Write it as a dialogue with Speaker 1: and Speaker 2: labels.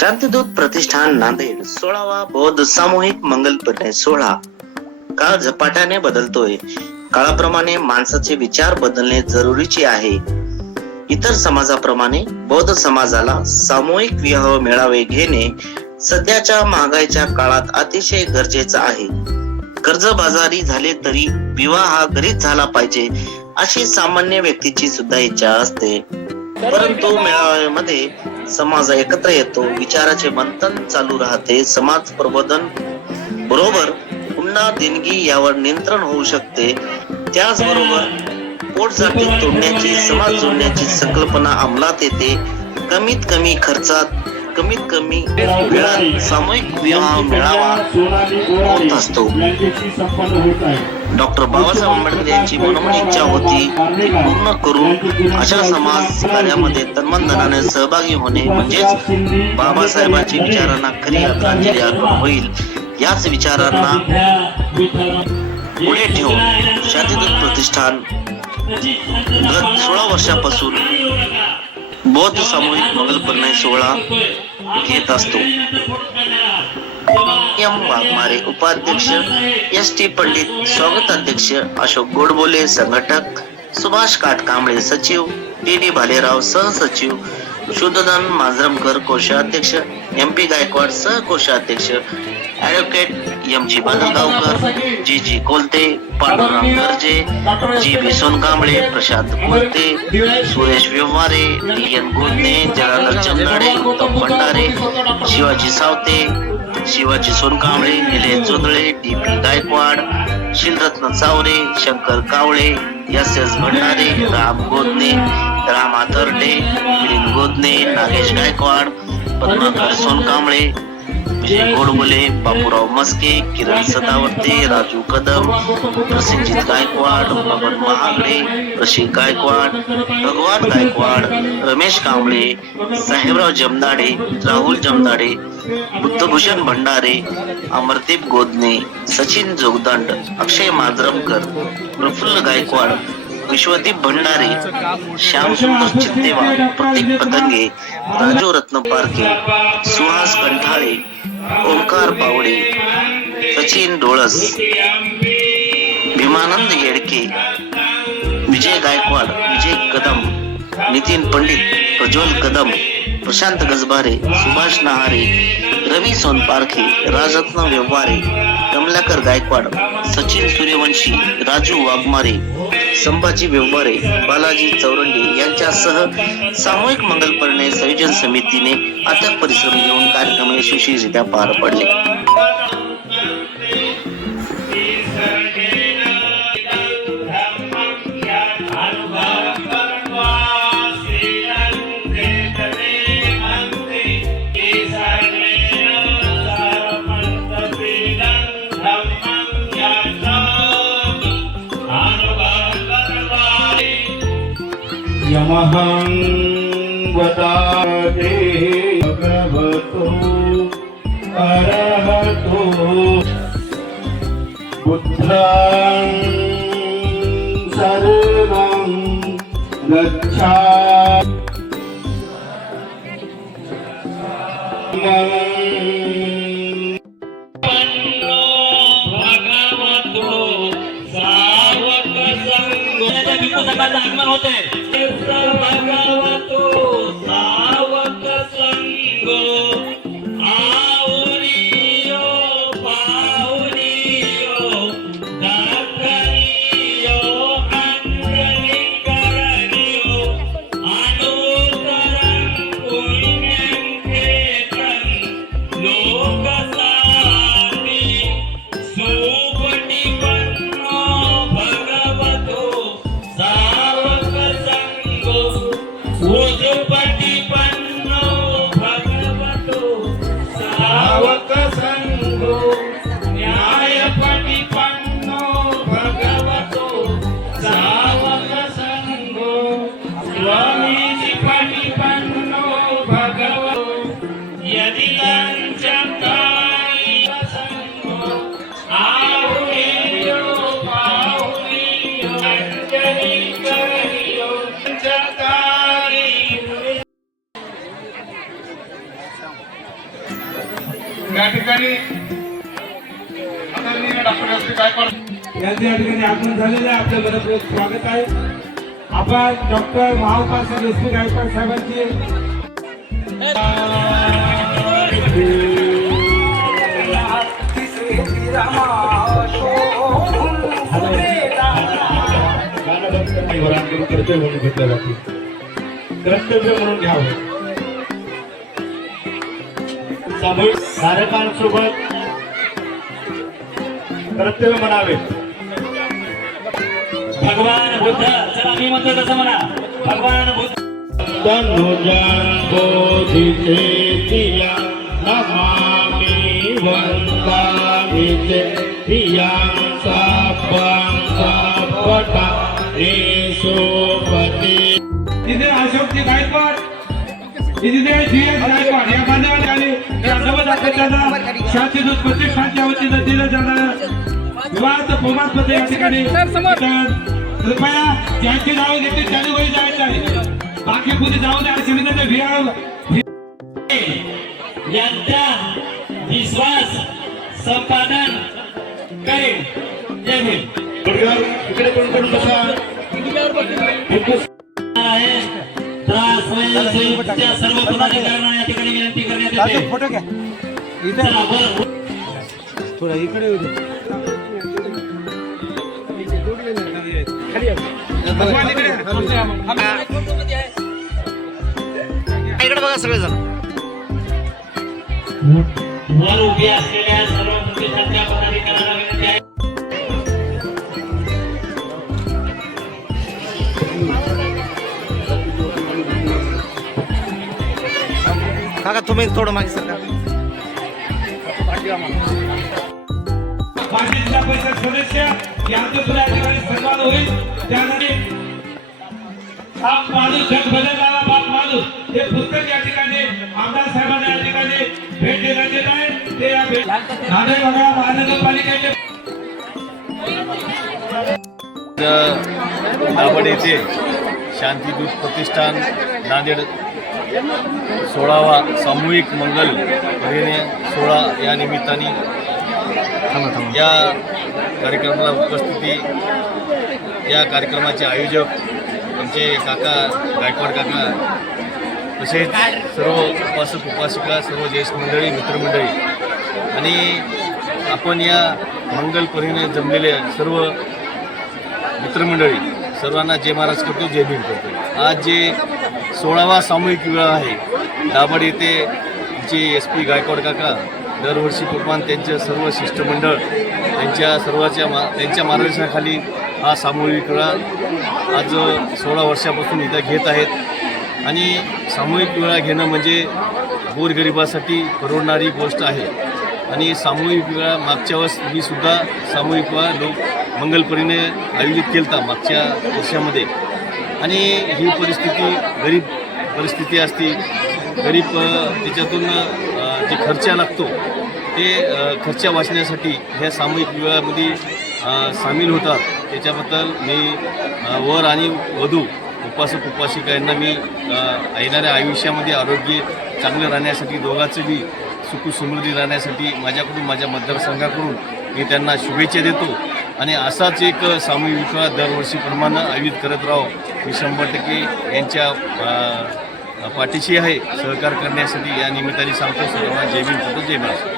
Speaker 1: शांतिदूत प्रतिष्ठान नांदेड. सोळावा बौद्ध सामूहिक मंगल पर्याय सोहळा काळ झपाट्याने बदलतोय. काळाप्रमाणे माणसाचे विचार बदलणे जरुरीचे आहे. इतर समाजाप्रमाणे बौद्ध समाजाला सामूहिक विवाह मेळावे घेणे सध्याच्या महागाईच्या काळात अतिशय गरजेचं आहे. कर्जबाजारी झाले तरी विवाह हा घरीच झाला पाहिजे अशी सामान्य व्यक्तीची सुद्धा इच्छा असते. परंतु मेळाव्यामध्ये समाज एकत्र येतो विचाराचे मंथन चालू राहते समाज प्रबोधन बरोबर पुन्हा देणगी यावर नियंत्रण होऊ शकते. त्याचबरोबर पोट जाती तोडण्याची समाज जोडण्याची संकल्पना अंमलात येते. कमीत कमी खर्चात कमीत कमी वेळात सामूहिक विवाह मेळावा होत असतो. डॉक्टर बाबासाहेब आंबेडकर यांची मनोमन इच्छा होती ती पूर्ण करून अशा समाज कार्यामध्ये तन्मनधनाने सहभागी होणे म्हणजेच बाबासाहेबांच्या विचारांना खरी आदरांजली अर्पण होईल. याच विचारांना पुढे ठेवून शांतीदूत प्रतिष्ठान गत सोळा वर्षापासून बौद्ध सामूहिक मंगल सोहळा घेत असतो. एम वाघमारे उपाध्यक्ष एस टी पंडित स्वागत अध्यक्ष अशोक गोडबोले संघटक सुभाष काटकांबळे सचिव डी डी भालेराव सहसचिव शुद्धधन मांजरमकर कोषाध्यक्ष M P Gaikwad सहकोषाध्यक्ष advocate M G Badalgaonkar G G Kolte Panduram Garje G B Sonkamble Prashant Kolte Suresh Vyavahare D N Gonde Janardan Chandade Uttam Bhandare Shivaji Sawate Shivaji Sonkamble Nilesh Jondhale D P Gaikwad Shilratna Chaware Shankar Kawale S S Bhandare Ram Godne Ram Aatarde Milind Godne Nagesh Gaikwad Padmakar Sonkamble Vijay Godbole Bapurao Maske Kiran Sadavarte Raju Kadam Prasenjit Gaikwad Baban Mahagade Rasik Gaikwad भगवान गायकवाड रमेश कांबळे साहेबराव जमदाडे राहुल जमदाडे बुद्धभूषण भंडारे अमरदीप गोदने सचिन जोगदंड अक्षय माजरमकर प्रफुल्ल गायकवाड विश्वदीप भंडारे श्यामसुंदर चित्तेवा प्रतीक पतंगे राजू रत्न पारखे सुहास कंठाळे ओंकार पावडे सचिन डोळस भीमानंद येडके विजय गायकवाड विजय कदम नितीन पंडित प्रज्वल कदम प्रशांत गजबारे सुभाष नहारे रवी सोनपारखे राजरत्न व्यवहारे कमलाकर गायकवाड सचिन सूर्यवंशी राजू वाघमारे संभाजी व्यवहारे बालाजी चौरंडे यांच्यासह सामूहिक मंगल परिणय संयोजन समितीने अथक परिश्रम घेऊन कार्यक्रम यशस्वीरित्या पार पडले.
Speaker 2: यमहं वदाते भगवतो अरहतो। बुद्धं सर्वं गच्छा
Speaker 3: भिक्खू संघाचं आगमन होते भगवतो सावक संग ఉదుపటి పన్ను భగవతు సావక సంఘు న్యాయపటి పన్ను భగవతు సావక
Speaker 4: సంఘు స్వామీజీ పటి పన్ను భగవతు యది यांचे या ठिकाणी आगमन झालेले आहे. आपलं मनपूर्वक स्वागत आहे. आपण डॉक्टर महाउपासक एस पी गायकवाड साहेबांची
Speaker 2: म्हणून जाते कर्तव्य म्हणून घ्यावं. सामूहिक धारकांसोबत कर्तव्य म्हणावे.
Speaker 3: भगवान बुद्ध चला मी म्हणतो तसं म्हणा. भगवान बुद्ध.
Speaker 2: तनुजं बोधिसेतिया नमामि वन्दामि च प्रियां सापं सापटा एषोपति
Speaker 4: तिथे अशोकजी गायकवाड प्रतिष्ठानच्या वतीनं दिलं जाणार विवाहाचं या ठिकाणी कृपया ज्यांची नावं घेतली त्यांनी वही जायचं आहे बाकी जाऊ नये अशी विनंती
Speaker 3: यांचा विश्वास संपादन करेल जय
Speaker 2: इकडे कोण कोण कसा
Speaker 3: आहे त्रास स्वयंसेवीच्या सर्व पदाधिकाऱ्यांना या ठिकाणी विनंती करण्यात येते.
Speaker 4: फोटो घ्या.
Speaker 3: चला, वर-
Speaker 4: थोडा इकडे येऊ दे. भगवान इकडे
Speaker 3: वर उभे असलेल्या सर्व प्रतिष्ठानच्या पदाधिकाऱ्यांना
Speaker 5: काका तुम्ही थोडं मागे सरका.
Speaker 4: भारतीय जिल्हा परिषद सदस्य यांचं सुद्धा या ठिकाणी सन्मान होईल. त्यासाठी बाप माणूस जग बदलणारा बाप माणूस हे पुस्तक या ठिकाणी आमदार साहेबांना या ठिकाणी भेट देण्यात येत आहे. ते या भेट नांदेड वगळा महानगरपालिकेचे
Speaker 6: दाभड येथे शांतिदूत प्रतिष्ठान नांदेड सोळावा सामूहिक मंगल भगिनी सोहळा या निमित्ताने या कार्यक्रमाला उपस्थिती या कार्यक्रमाचे आयोजक आमचे काका गायकवाड काका तसेच सर्व उपासक उपासिका सर्व ज्येष्ठ मंडळी मित्रमंडळी. आणि आपण या मंगल परीने जमलेले सर्व मित्रमंडळी सर्वांना जय महाराज करतो जय भीम करतो. आज जे सोळावा सामूहिक विवाह आहे. दाभड येथे जे एस पी गायकवाड काका दरवर्षी पूर्वान त्यांचे सर्व शिष्टमंडळ त्यांच्या सर्वाच्या मा त्यांच्या मार्गदर्शनाखाली हा सामूहिक विवाह आज सोळा वर्षापासून इथं घेत आहेत. आणि सामूहिक विवाह घेणं म्हणजे गोरगरिबासाठी परवडणारी गोष्ट आहे. आणि सामूहिक विवाह मागच्या वर्ष मी सुद्धा सामूहिक विवाह लोक मंगलपरीने आयोजित केला होता मागच्या वर्षामध्ये. आणि ही परिस्थिती गरीब परिस्थिती असते गरीब त्याच्यातून जे खर्चा लागतो ते खर्चा वाचण्यासाठी ह्या सामूहिक विवाहामध्ये सामील होतात. त्याच्याबद्दल मी वर आणि वधू उपासक उपासिका यांना मी येणाऱ्या आयुष्यामध्ये आरोग्य चांगलं राहण्यासाठी दोघांचं बी सुखसमृद्धी राहण्यासाठी माझ्याकडून माझ्या मतदारसंघाकडून मी त्यांना शुभेच्छा देतो. आणि असाच एक सामूहिक विवाह दरवर्षीप्रमाणे आयोजित करत राहो मी शंभर टक्के यांच्या पाठीशी आहे सहकार करण्यासाठी या निमित्ताने सांगतो सर्वांना जय भीम जय महाराष्ट्र.